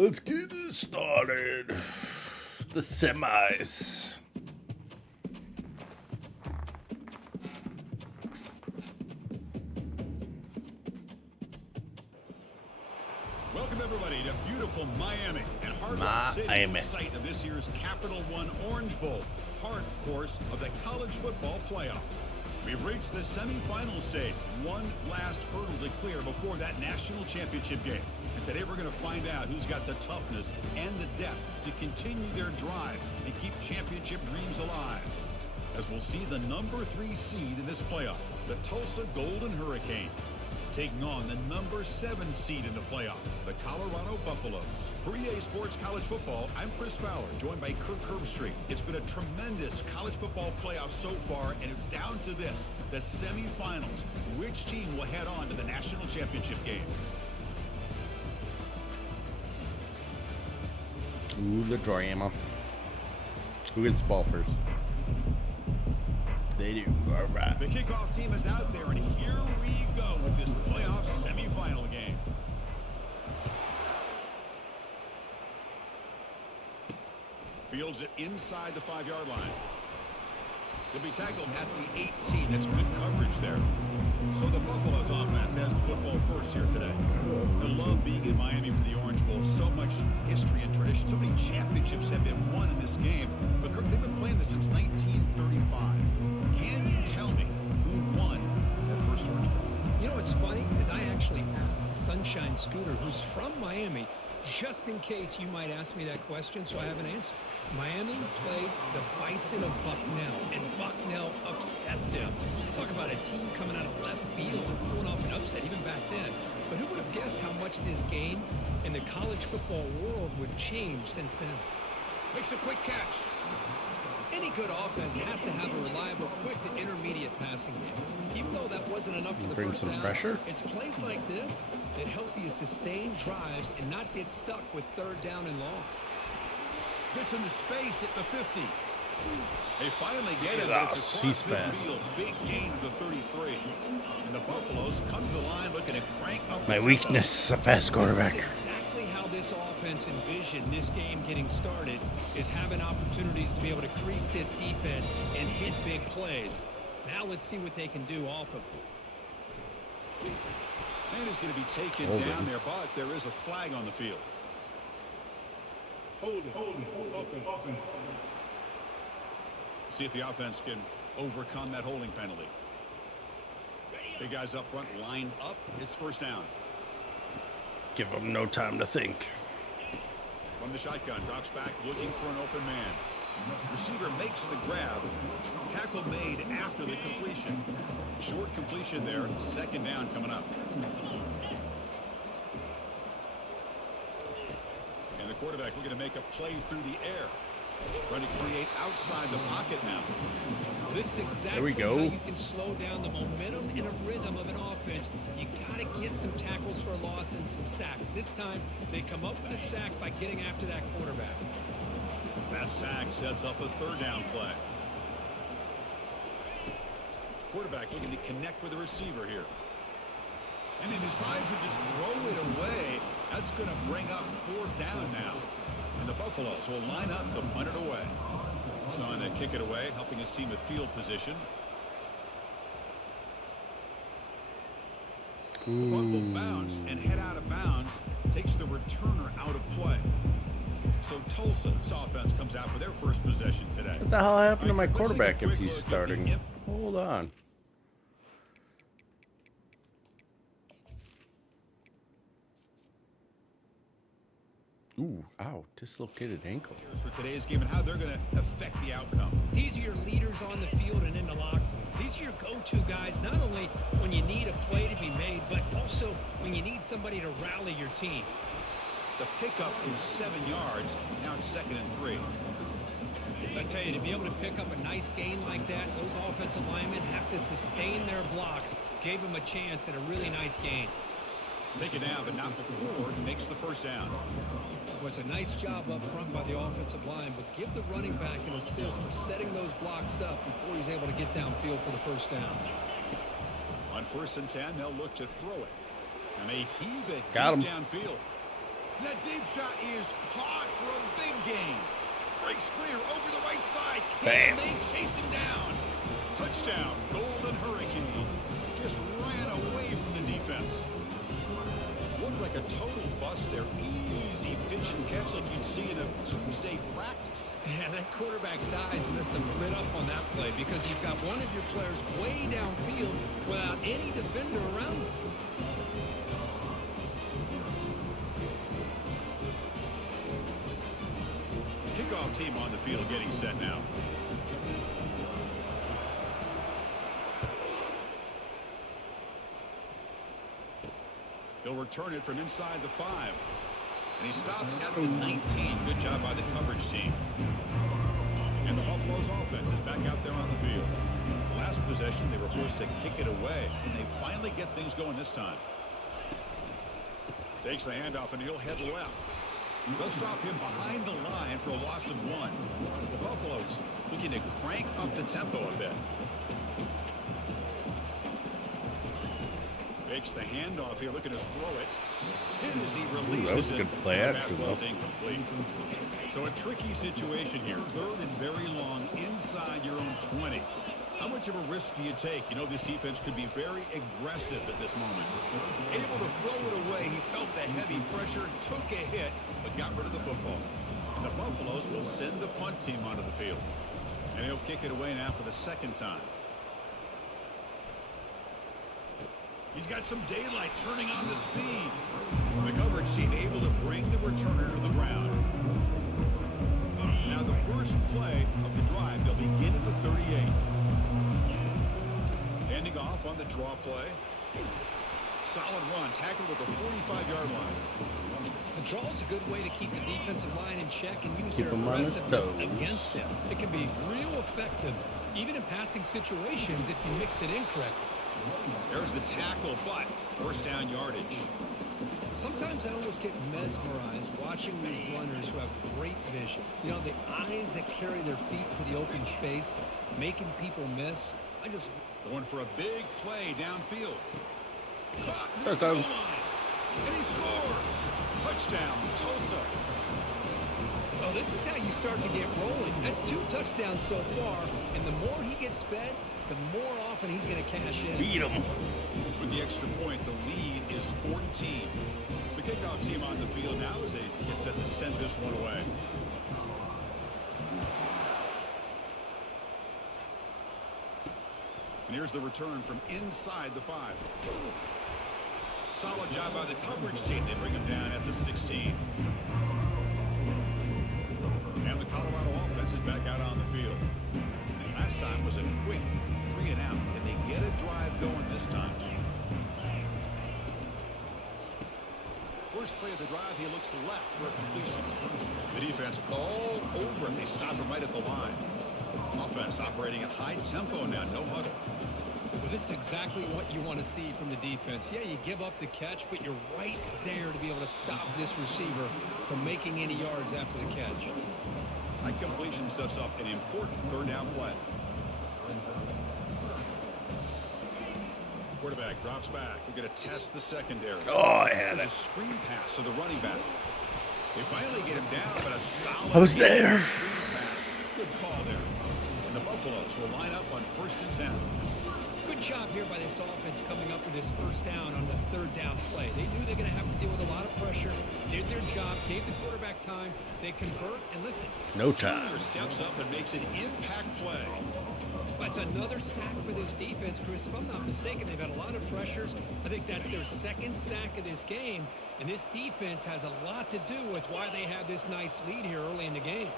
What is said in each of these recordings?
Let's get this started. The semis. Welcome everybody to beautiful Miami and Hard Rock City, site of this year's Capital One Orange Bowl, part, of course, of the college football playoff. We've reached the semifinal stage, one last hurdle to clear before that national championship game. And today we're going to find out who's got the toughness and the depth to continue their drive and keep championship dreams alive. As we'll see the number 3 seed in this playoff, the Tulsa Golden Hurricane, taking on the number 7 seed in the playoff, the Colorado Buffaloes. For EA Sports College Football, I'm Chris Fowler, joined by Kirk Herbstreit. It's been a tremendous college football playoff so far, and it's down to this, the semifinals. Which team will head on to the national championship game? Ooh, the drama. Who gets the ball first? They do. All right. The kickoff team is out there, and here we go with this playoff semifinal game. Fields it inside the 5-yard line. He'll be tackled at the 18. That's good coverage there. So the Buffaloes offense has the football first here today. I love being in Miami for the Orange Bowl. So much history and tradition. So many championships have been won in this game. But Kirk, they've been playing this since 1935. Can you tell me who won that first Orange Bowl? You know what's funny is I actually asked Sunshine Scooter, who's from Miami, just in case you might ask me that question, so I have an answer. Miami played the Bison of Bucknell, and Bucknell upset them. Talk about a team coming out of left field and pulling off an upset even back then. But who would have guessed how much this game in the college football world would change since then? Makes a quick catch. Any good offense has to have a reliable, quick to intermediate passing game. Even though that wasn't enough for the Bring first some down, pressure. it's plays like this that help you sustain drives and not get stuck with third down and long. Gets into space at the 50. They finally get him, Ah, but it's he's across fast. midfield. Big gain to the 33. And the Buffaloes come to the line looking to crank up. My weakness is a fast quarterback. This is exactly how this offense envisioned this game getting started, is having opportunities to be able to crease this defense and hit big plays. Now let's see what they can do off of it. Man is going to be taken down there, but there is a flag on the field. Hold it, open. See if the offense can overcome that holding penalty. Big guys up front lined up. It's first down. Give them no time to think. From the shotgun, drops back, looking for an open man. Receiver makes the grab. Tackle made after the completion. Short completion there. Second down coming up. And the quarterback looking to make a play through the air. Trying to create outside the pocket now. This is exactly There we go. how you can slow down the momentum and a rhythm of an offense. You got to get some tackles for a loss and some sacks. This time, they come up with a sack by getting after that quarterback. That sack sets up a third down play. Quarterback looking to connect with the receiver here. And he decides to just throw it away. That's going to bring up fourth down now. And the Buffaloes will line up to punt it away. So on to kick it away, helping his team with field position. The puck will bounce and head out of bounds. Takes the returner out of play. So Tulsa's offense comes out for their first possession today. What the hell happened to my quarterback if he's starting? Hold on. Ooh, ow, dislocated ankle. For today's game and how they're going to affect the outcome. These are your leaders on the field and in the locker room. These are your go-to guys, not only when you need a play to be made, but also when you need somebody to rally your team. The pickup is 7 yards. Now it's 2nd and 3. I tell you, to be able to pick up a nice gain like that, those offensive linemen have to sustain their blocks. Gave them a chance at a really nice gain. Take it down, but not before he makes the first down. It was a nice job up front by the offensive line, but give the running back an assist for setting those blocks up before he's able to get downfield for the first down. On 1st and 10, they'll look to throw it. And they heave it Got him. downfield. That deep shot is caught for a big gain. Breaks clear over the right side. Bam. They chase him down. Touchdown, Golden Hurricane. Just ran away from the defense. Looked like a total bust there. Easy pitch and catch like you'd see in a Tuesday practice. Yeah, that quarterback's eyes must have lit up on that play because you've got one of your players way downfield without any defender around him. Kickoff team on the field getting set now. He'll return it from inside the 5. And he stopped at the 19. Good job by the coverage team. And the Buffalo's offense is back out there on the field. Last possession, they were forced to kick it away. And they finally get things going this time. Takes the handoff and he'll head left. They'll stop him behind the line for a loss of 1. The Buffaloes looking to crank up the tempo a bit. Fakes the handoff here, looking to throw it. And as he releases that was a good play, actually, though. Incomplete. So a tricky situation here. 3rd and very long inside your own 20. How much of a risk do you take? You know, this defense could be very aggressive at this moment. Able to throw it away. He felt the heavy pressure, took a hit, but got rid of the football. And the Buffaloes will send the punt team onto the field. And he'll kick it away now for the 2nd time. He's got some daylight turning on the speed. The coverage team able to bring the returner to the ground. Now the first play of the drive, they'll begin at the 38. Handing off on the draw play. Solid run, tackled at the 45-yard line. The draw is a good way to keep the defensive line in check and use Keep their them on his aggressiveness toes. against them. It can be real effective, even in passing situations, if you mix it in correctly. There's the tackle, but first down yardage. Sometimes I almost get mesmerized watching these runners who have great vision. You know, the eyes that carry their feet to the open space, making people miss. I just... Going for a big play downfield. Caught Touchdown. at the line. And he scores. Touchdown, Tulsa. Oh, this is how you start to get rolling. That's 2 touchdowns so far, and the more he gets fed, the more often he's going to cash in. Beat him. With the extra point, the lead is 14. The kickoff team on the field now as they get set to send this one away. And here's the return from inside the 5. Solid job by the coverage team. They bring him down at the 16. And the Colorado offense is back out on the field. Last time was a quick 3 and out. Can they get a drive going this time? First play of the drive, he looks left for a completion. The defense all over him. They stop him right at the line. Offense operating at high tempo now, no huddle. Well, this is exactly what you want to see from the defense. Yeah, you give up the catch, but you're right there to be able to stop this receiver from making any yards after the catch. That completion sets up an important 3rd down play. Quarterback drops back. We're going to test the secondary. Oh, I had There's it. a screen pass to the running back. They finally get him down, but a solid... I was there. Good call there. And the Buffaloes will line up on 1st and 10. Good job here by this offense coming up with this 1st down on the 3rd down play. They knew they're going to have to deal with a lot of pressure, did their job, gave the quarterback time. They convert, and listen. No time. Junior steps up and makes an impact play. That's another sack for this defense, Chris. If I'm not mistaken, they've had a lot of pressures. I think that's their 2nd sack of this game. And this defense has a lot to do with why they have this nice lead here early in the game.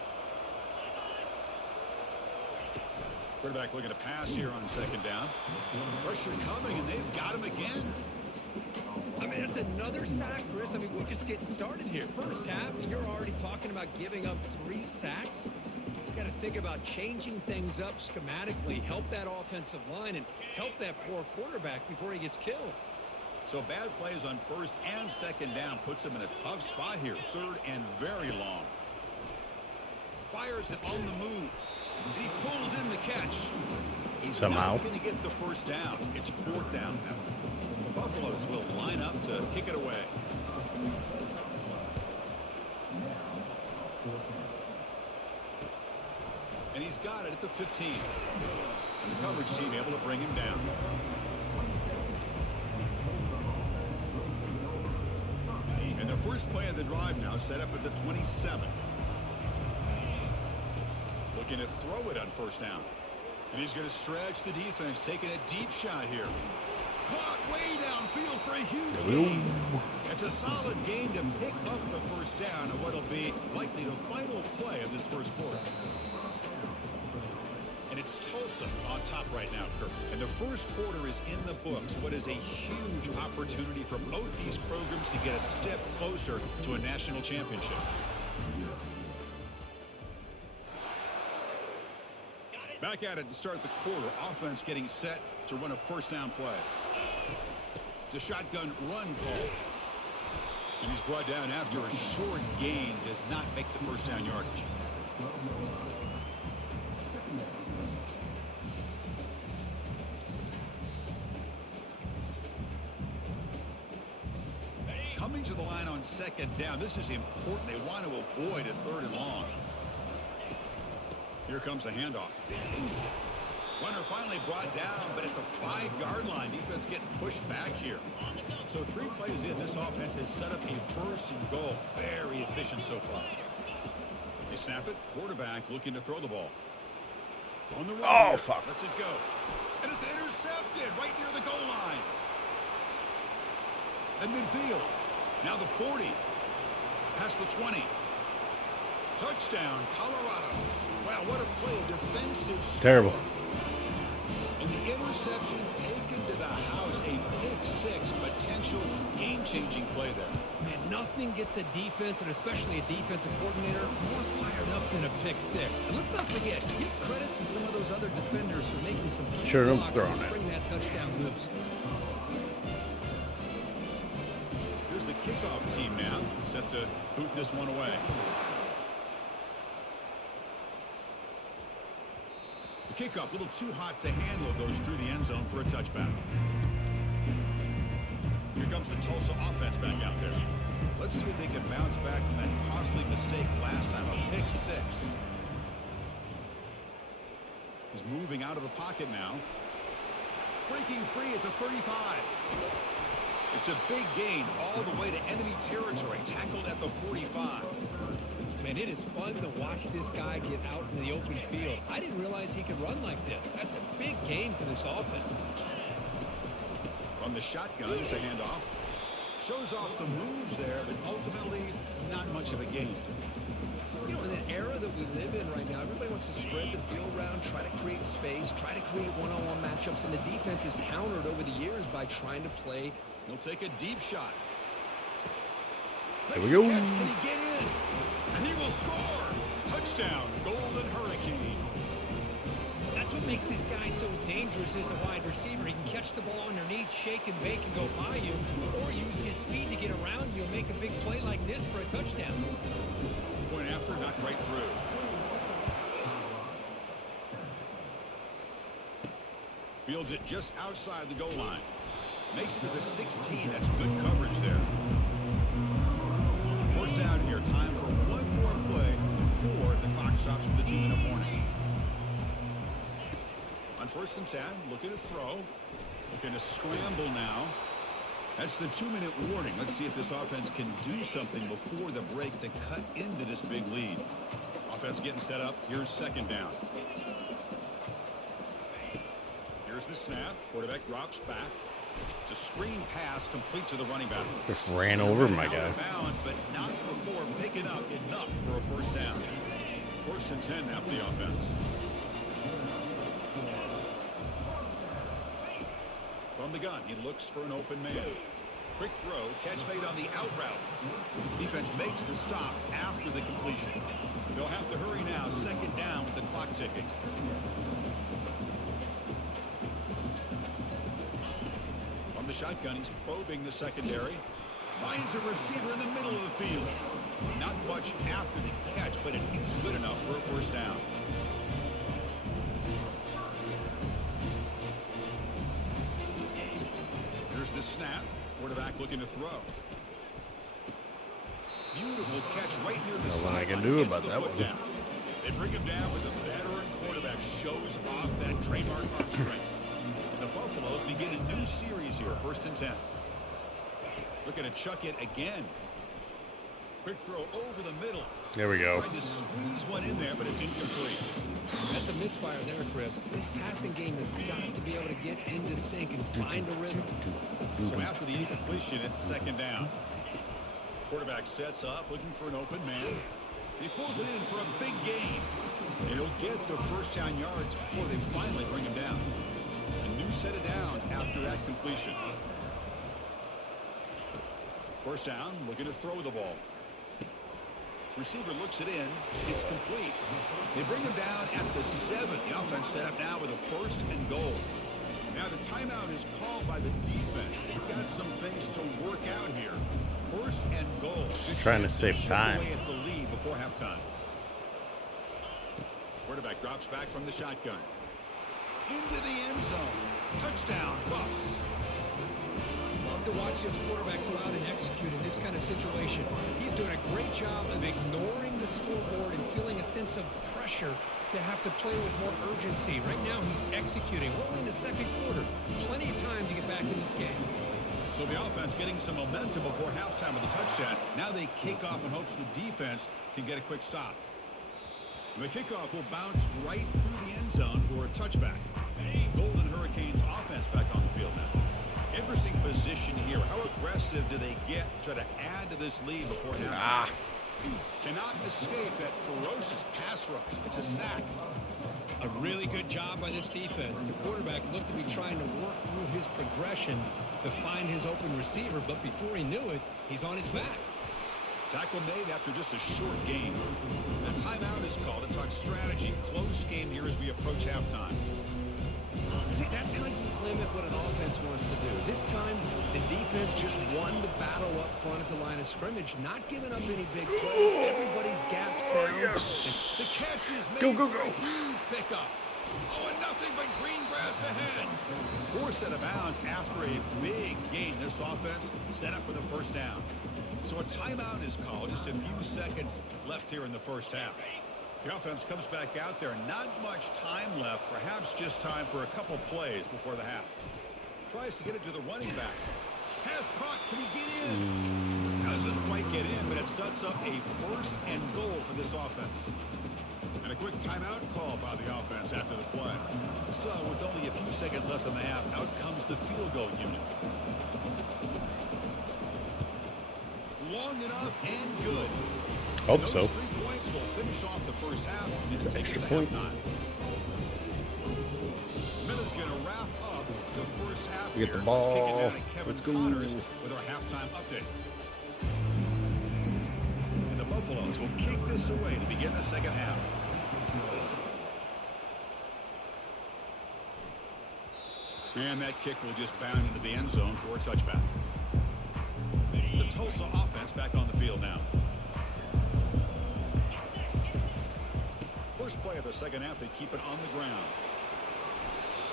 Quarterback looking to pass here on 2nd down. Pressure coming, and they've got him again. I mean, that's another sack, Chris. I mean, we're just getting started here. First half, and you're already talking about giving up 3 sacks. You've got to think about changing things up schematically, help that offensive line, and help that poor quarterback before he gets killed. So bad plays on 1st and 2nd down puts him in a tough spot here. 3rd and very long. Fires it on the move. And he pulls in the catch. He's Somehow. not going to get the 1st down. It's 4th down now. The Buffaloes will line up to kick it away. And he's got it at the 15. And the coverage team able to bring him down. And the first play of the drive now set up at the 27. Looking to throw it on first down. And he's going to stretch the defense, taking a deep shot here. Caught way downfield for a huge gain. It's a solid gain to pick up the first down of what'll be likely the final play of this first quarter. And it's Tulsa on top right now, Kirk. And the first quarter is in the books. What is a huge opportunity for both these programs to get a step closer to a national championship. Back at it to start the quarter. Offense getting set to run a first down play. It's a shotgun run call. And he's brought down after a short gain. Does not make the first down yardage. Coming to the line on second down. This is important. They want to avoid a third and long. Here comes the handoff. Runner finally brought down, but at the 5-yard line, defense getting pushed back here. So 3 plays in, this offense has set up a first and goal. Very efficient so far. They snap it. Quarterback looking to throw the ball. On the run. Oh, fuck. Lets it go. And it's intercepted right near the goal line. At midfield. Now the 40. Past the 20. Touchdown, Colorado. Wow, what a play. A defensive. Terrible. And the interception taken to the house. A big 6 potential game-changing play there. Man, nothing gets a defense, and especially a defensive coordinator, more fired up than a pick 6. And let's not forget, give credit to some of those other defenders for making some key blocks and spring that touchdown loose. Here's the kickoff team now, set to boot this one away. The kickoff, a little too hot to handle, goes through the end zone for a touchback. Here comes the Tulsa offense back out there. Let's see if they can bounce back from that costly mistake last time, a pick 6. He's moving out of the pocket now. Breaking free at the 35. It's a big gain all the way to enemy territory, tackled at the 45. Man, it is fun to watch this guy get out in the open field. I didn't realize he could run like this. That's a big gain for this offense. From the shotgun, it's a handoff. Shows off the moves there, but ultimately not much of a gain. You know, in the era that we live in right now, everybody wants to spread the field around, try to create space, try to create one-on-one matchups, and the defense is countered over the years by trying to play. He'll take a deep shot. Here we go. Can he get in? And he will score. Touchdown, Golden Hurricane. That's what makes this guy so dangerous as a wide receiver. He can catch the ball underneath, shake and bake and go by you, or use his speed to get around you and make a big play like this for a touchdown. Point after, knocked right through. Fields it just outside the goal line. Makes it to the 16. That's good coverage there. First down here. Time for one more play before the clock stops with the 2-minute warning. On 1st and 10, looking to throw. Looking to scramble now. That's the 2-minute warning. Let's see if this offense can do something before the break to cut into this big lead. Offense getting set up. Here's 2nd down. Here's the snap. Quarterback drops back. It's a screen pass complete to the running back. Just ran over my guy. Out of bounds, but not before picking up enough for a first down. 1st and 10 now for the offense. From the gun, he looks for an open man. Quick throw, catch made on the out route. Defense makes the stop after the completion. They'll have to hurry now. 2nd down with the clock ticking. From the shotgun, he's probing the secondary. Finds a receiver in the middle of the field. Not much after the catch, but it is good enough for a first down. Here's the snap. Quarterback looking to throw. Beautiful catch right near the Nothing I sideline. can do Gets about the that foot one. down. They bring him down with a veteran quarterback shows off that trademark arm strength. And the Buffaloes begin a new series here, 1st and 10. Looking to chuck it again. Quick throw over the middle. There we go. Tried to squeeze one in there, but it's incomplete. That's a misfire there, Chris. This passing game has got to be able to get into sync and find a rhythm. So after the incompletion, it's 2nd down. Quarterback sets up, looking for an open man. He pulls it in for a big gain. And he'll get the 1st down yards before they finally bring him down. A new set of downs after that completion. 1st down, looking to throw the ball. Receiver looks it in. It's complete. They bring him down at the 7. The offense set up now with a 1st and goal. Now the timeout is called by the defense. They've got some things to work out here. 1st and goal. Just trying to save time. Away at the lead before halftime. Quarterback drops back from the shotgun. Into the end zone. Touchdown, Buffs. Love to watch this quarterback go out and execute in this kind of situation. He's doing a great job of ignoring the scoreboard and feeling a sense of pressure to have to play with more urgency. Right now, he's executing. We're only in the 2nd quarter. Plenty of time to get back in this game. So the offense getting some momentum before halftime with a touchdown. Now they kick off in hopes the defense can get a quick stop. And the kickoff will bounce right through the end zone for a touchback. Golden Hurricanes offense back on the field now. Interesting position here. How aggressive do they get to try to add to this lead before halftime? Cannot escape that ferocious pass rush. It's a sack. A really good job by this defense. The quarterback looked to be trying to work through his progressions to find his open receiver, but before he knew it, he's on his back. Tackle made after just a short game. A timeout is called to talk strategy. Close game here as we approach halftime. See, that's how you limit what an offense wants to do. This time, the defense just won the battle up front at the line of scrimmage, not giving up any big plays. Everybody's gap sound. Yes. The catch is made Go, go, for go. a huge pickup. Oh, and nothing but green grass ahead. 4 set of bounds after a big gain. This offense set up with a 1st down. So a timeout is called. Just a few seconds left here in the 1st half. The offense comes back out there. Not much time left. Perhaps just time for a couple plays before the half. Tries to get it to the running back. Pass caught. Can he get in? Doesn't quite get in, but it sets up a 1st and goal for this offense. And a quick timeout call by the offense after the play. So with only a few seconds left in the half, out comes the field goal unit. Long enough and good. Hope so. 3 points will finish off the 1st half. And It's take extra us to point. halftime. Miller's going to wrap up the 1st half. We get the here. ball. Let's kick it down to Kevin Let's go. Connors with our halftime update. And the Buffaloes will kick this away to begin the 2nd half. And that kick will just bound into the end zone for a touchback. The Tulsa offense back on the field now. First play of the 2nd half, they keep it on the ground.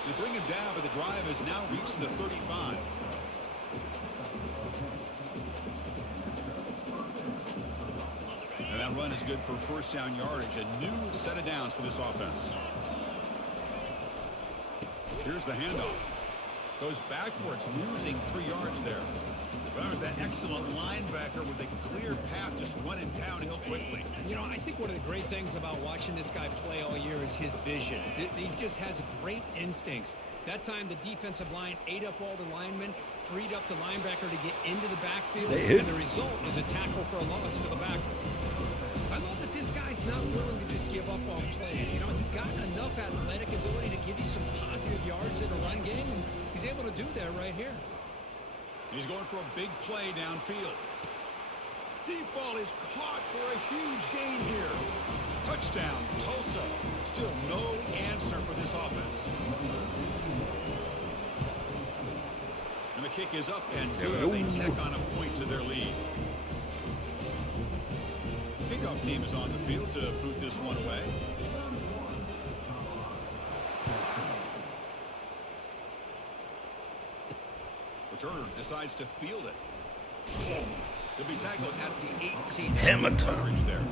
They bring him down, but the drive has now reached the 35. And that run is good for 1st down yardage. A new set of downs for this offense. Here's the handoff. Goes backwards, losing 3 yards there. That was that excellent linebacker with a clear path just running downhill quickly. You know, I think one of the great things about watching this guy play all year is his vision. He just has great instincts. That time, the defensive line ate up all the linemen, freed up the linebacker to get into the backfield, and the result is a tackle for a loss for the backer. I love that this guy's not willing to just give up on plays. You know, he's got enough athletic ability to give you some positive yards in a run game, and he's able to do that right here. He's going for a big play downfield. Deep ball is caught for a huge gain here. Touchdown, Tulsa. Still no answer for this offense. And the kick is up and good. They tack on a point to their lead. Kickoff team is on the field to boot this one away. Returner decides to field it. He'll be tackled at the 18. Hamilton. Coverage there.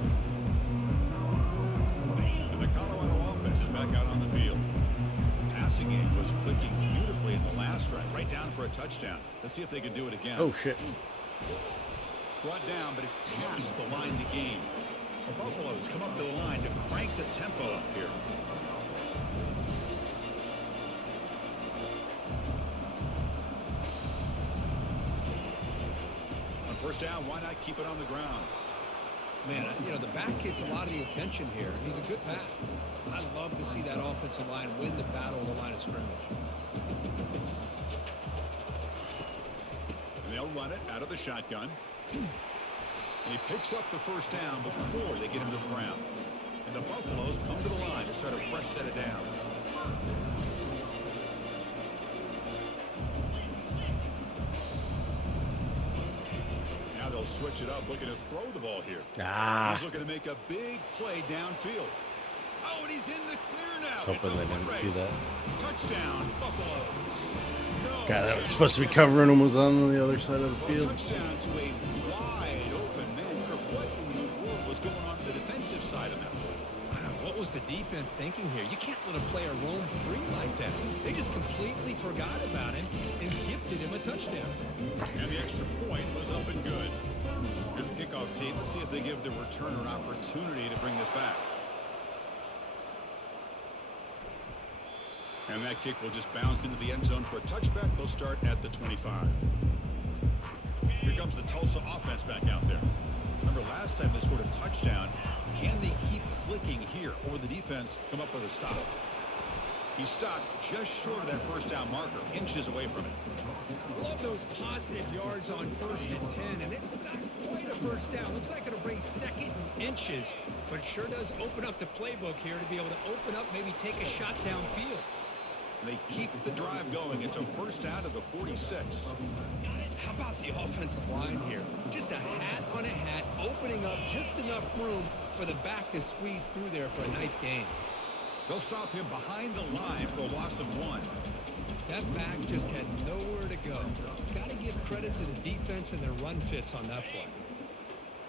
And the Colorado offense is back out on passing game was clicking beautifully in the last drive, right down for a touchdown. Let's see if they can do it again. Oh, shit. Brought down, but it's past the line to gain. The Buffaloes come up to the line to crank the tempo up here. On first down, why not keep it on the ground? Man, you know, the back gets a lot of the attention here. He's a good back. I love to see that offensive line win the battle of the line of scrimmage. And they'll run it out of the shotgun. And he picks up the first down before they get him to the ground. And the Buffaloes come to the line to start a fresh set of downs. Now they'll switch it up, looking to throw the ball here. He's looking to make a big play downfield. Oh, and he's in the clear now. Hoping they didn't see that. Touchdown, Buffaloes. No, Guy that was supposed to be covering him was on the other side of the field. Touchdown to a wide open man. What in the world was going on the defensive side of that play? What was the defense thinking here? You can't let a player roam free like that. They just completely forgot about him and gifted him a touchdown. And the extra point was up and good. Here's the kickoff team. Let's see if they give the returner an opportunity to bring this back. And that kick will just bounce into the end zone for a touchback. They'll start at the 25. Here comes the Tulsa offense back out there. Remember last time they scored a touchdown. Can they keep clicking here, or will the defense come up with a stop? He stopped just short of that first down marker, inches away from it. Love those positive yards on 1st and 10, and it's not quite a first down. Looks like it'll bring second and inches, but it sure does open up the playbook here to be able to open up, maybe take a shot downfield. They keep the drive going. It's a first down to the 46. How about the offensive line here? Just a hat on a hat, opening up just enough room for the back to squeeze through there for a nice gain. They'll stop him behind the line for a loss of 1. That back just had nowhere to go. Got to give credit to the defense and their run fits on that play.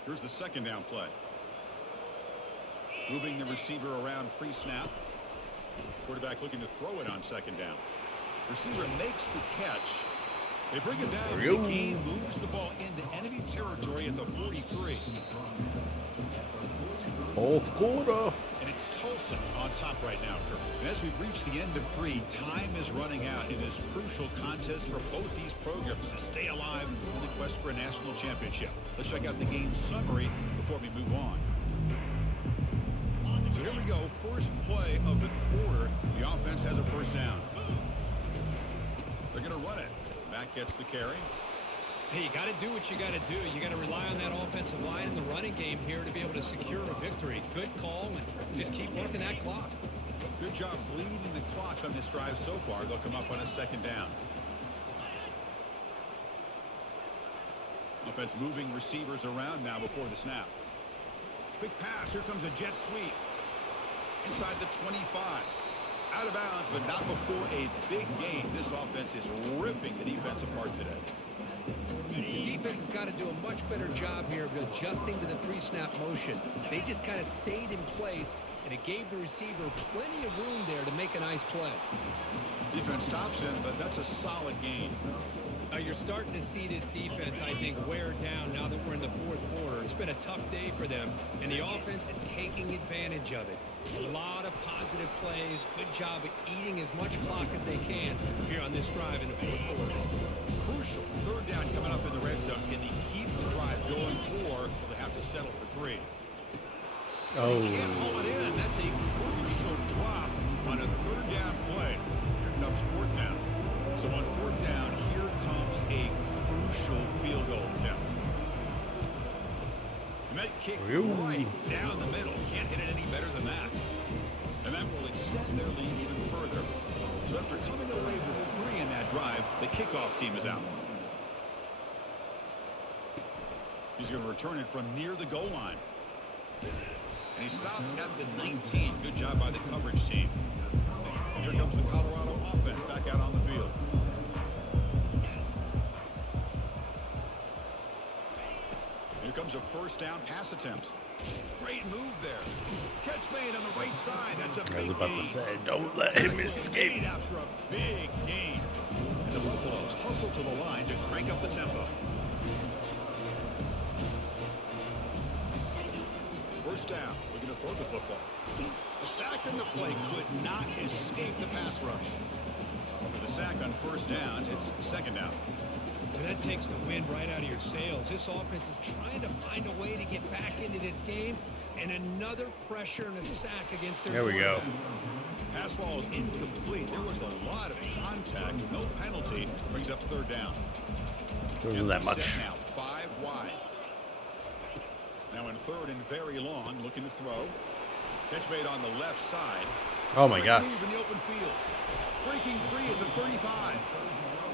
Here's the second down play. Moving the receiver around pre-snap. Quarterback looking to throw it on second down. Receiver makes the catch. They bring him down. The game moves the ball into enemy territory at the 43. Fourth quarter. And it's Tulsa on top right now, Kirk. And as we reach the end of 3, time is running out in this crucial contest for both these programs to stay alive in the quest for a national championship. Let's check out the game summary before we move on. So here we go, first play of the quarter. The offense has a first down. They're going to run it. Matt gets the carry. Hey, you got to do what you got to do. You got to rely on that offensive line in the running game here to be able to secure a victory. Good call, and just keep working that clock. Good job bleeding the clock on this drive so far. They'll come up on a second down. Offense moving receivers around now before the snap. Big pass. Here comes a jet sweep. Inside the 25. Out of bounds, but not before a big gain. This offense is ripping the defense apart today. The defense has got to do a much better job here of adjusting to the pre-snap motion. They just kind of stayed in place, and it gave the receiver plenty of room there to make a nice play. Defense stops him, but that's a solid gain. You're starting to see this defense, I think, wear down now that we're in the fourth quarter. It's been a tough day for them, and the offense is taking advantage of it. A lot of positive plays. Good job of eating as much clock as they can here on this drive in the fourth quarter. Crucial third down coming up in the red zone. Can they keep the drive going, or will they have to settle for 3? Oh. They can't haul it in. That's a crucial drop on a third down play. Here comes fourth down. So on fourth down, here comes a crucial field goal attempt. And that kick right down the middle. Can't hit it any better than that. And that will extend their lead even further. So after coming away with 3 in that drive, the kickoff team is out. He's going to return it from near the goal line. And he stopped at the 19. Good job by the coverage team. And here comes the Colorado offense back out on the field. Here comes a first down pass attempt. Great move there. Catch made on the right side. That's a big I was about to gain. say, don't let him escape. After a big gain. And the Buffaloes hustle to the line to crank up the tempo. First down. We're going to throw the football. A sack in the play could not escape the pass rush. For the sack on first down, it's second down. Well, that takes the wind right out of your sails. This offense is trying to find a way to get back into this game, and another pressure and a sack against their There we go. Pass ball is incomplete. There was a lot of contact. No penalty. Brings up third down. Wasn't that much. Set now, 5 wide. Now in third and very long, looking to throw. Catch made on the left side. Oh my gosh. Move in the open field. Breaking free at the 35.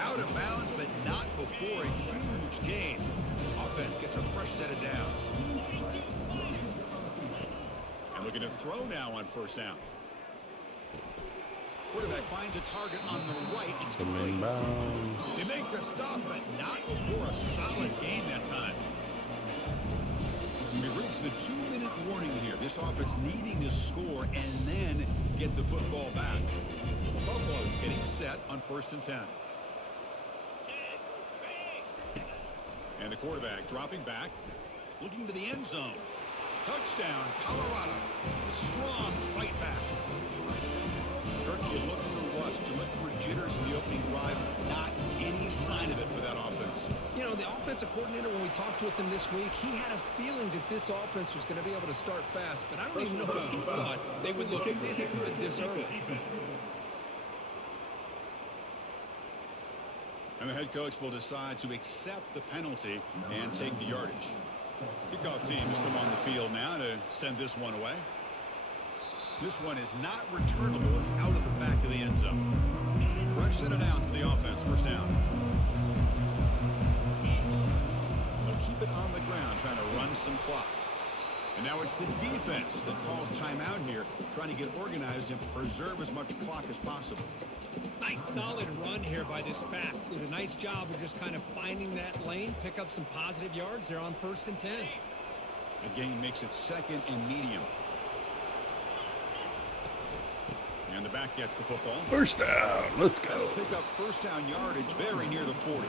Out of bounds, but not before a huge gain. Offense gets a fresh set of downs. And looking to throw now on first down. Quarterback finds a target on the right. It's complete. They make the stop, but not before a solid gain that time. We reach the 2-minute warning here. This offense needing to score and then get the football back. Buffalo's getting set on first and 10. And the quarterback dropping back, looking to the end zone. Touchdown, Colorado. A strong fight back. Kirk, you look for what? You look for jitters in the opening drive. Not any sign of it for that offense. You know, the offensive coordinator, when we talked with him this week, he had a feeling that this offense was going to be able to start fast, but I don't even know if he thought they would look this good this early. And the head coach will decide to accept the penalty and take the yardage. Kickoff team has come on the field now to send this one away. This one is not returnable. It's out of the back of the end zone. Fresh set of downs for the offense. First down. They'll keep it on the ground, trying to run some clock. And now it's the defense that calls timeout here, trying to get organized and preserve as much clock as possible. Nice solid run here by this pack. Did a nice job of just kind of finding that lane, pick up some positive yards. They're on first and 10. The gain makes it second and medium. And the back gets the football. First down. Let's go. Pick up first down yardage very near the 40.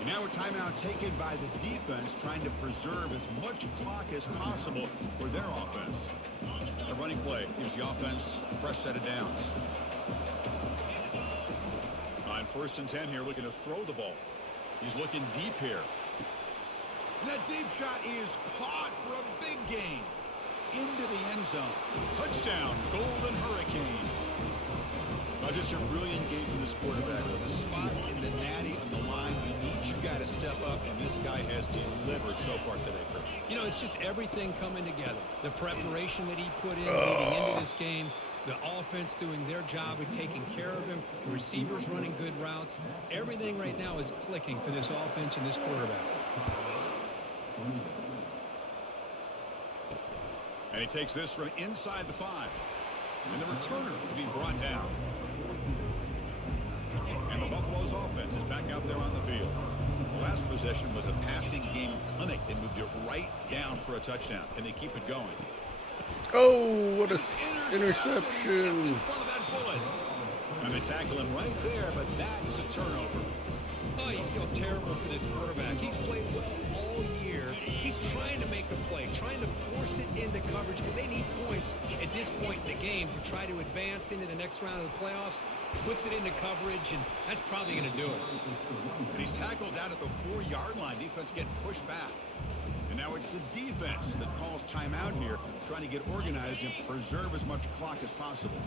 And now a timeout taken by the defense, trying to preserve as much clock as possible for their offense. The running play gives the offense a fresh set of downs. On first and 10 here, looking to throw the ball. He's looking deep here. And that deep shot is caught for a big gain. Into the end zone. Touchdown, Golden Hurricane. Just a brilliant game for this quarterback. With a spot in the natty on the line, you need your guy to step up, and this guy has delivered so far today, Kurt. You know, it's just everything coming together. The preparation that he put in leading into this game, the offense doing their job of taking care of him, the receivers running good routes. Everything right now is clicking for this offense and this quarterback. And he takes this from inside the 5. And the returner will be brought down. And the Buffalo's offense is back out there on the field. The last possession was a passing game clinic. They moved it right down for a touchdown. Can they keep it going? Oh, what a interception. In front of that bullet. And they tackle him right there, but that's a turnover. Oh, you feel terrible for this quarterback. He's played well all year. He's trying to make a play, trying to force it into coverage because they need points at this point in the game to try to advance into the next round of the playoffs. Puts it into coverage, and that's probably going to do it. And he's tackled down at the 4-yard line. Defense getting pushed back. And now it's the defense that calls timeout here, trying to get organized and preserve as much clock as possible.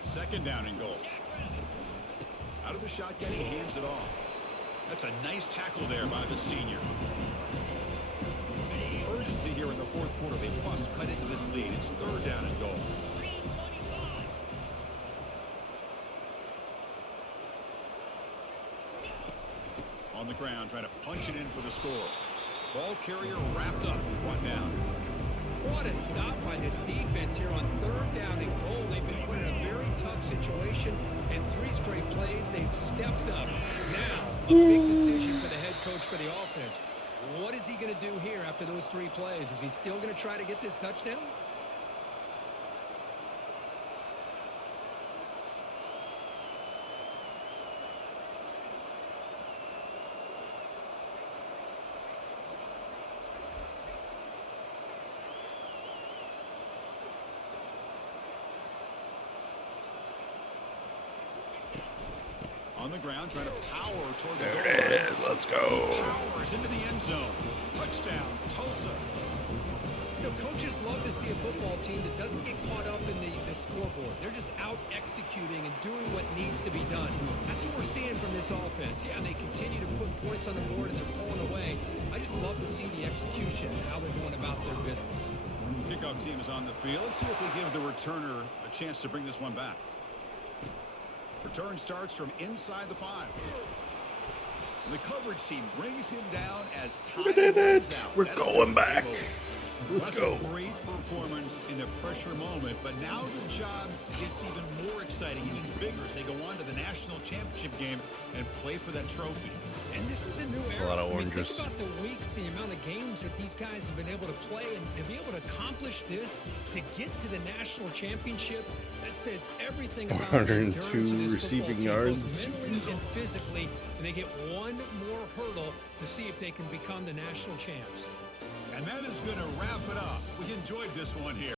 Second down and goal. Out of the shotgun, he hands it off. That's a nice tackle there by the senior. Urgency here in the fourth quarter. They must cut into this lead. It's third down and goal. On the ground, trying to punch it in for the score. Ball carrier wrapped up, brought down. What a stop by this defense here on third down and goal. They've been put in a very tough situation, and 3 straight plays, they've stepped up. Now, a big decision for the head coach for the offense. What is he going to do here after those 3 plays? Is he still going to try to get this touchdown? On the ground, trying to power toward the There goal it line. is. Let's go. Powers into the end zone. Touchdown, Tulsa. You know, coaches love to see a football team that doesn't get caught up in the scoreboard. They're just out executing and doing what needs to be done. That's what we're seeing from this offense. Yeah, they continue to put points on the board and they're pulling away. I just love to see the execution and how they're going about their business. Kickoff team is on the field. Let's see if they give the returner a chance to bring this one back. Return starts from inside the 5. The coverage team brings him down as time runs out. We're going back. Let's That's go. a great performance in the pressure moment, but now the job gets even more exciting, even bigger as they go on to the national championship game and play for that trophy. And this is a new era. A lot of I mean, oranges. think about the weeks, the amount of games that these guys have been able to play, and to be able to accomplish this, to get to the national championship, that says everything about the 402 endurance of this receiving football team, yards. both mentally and physically, and they get one more hurdle to see if they can become the national champs. And that is going to wrap it up. We enjoyed this one here.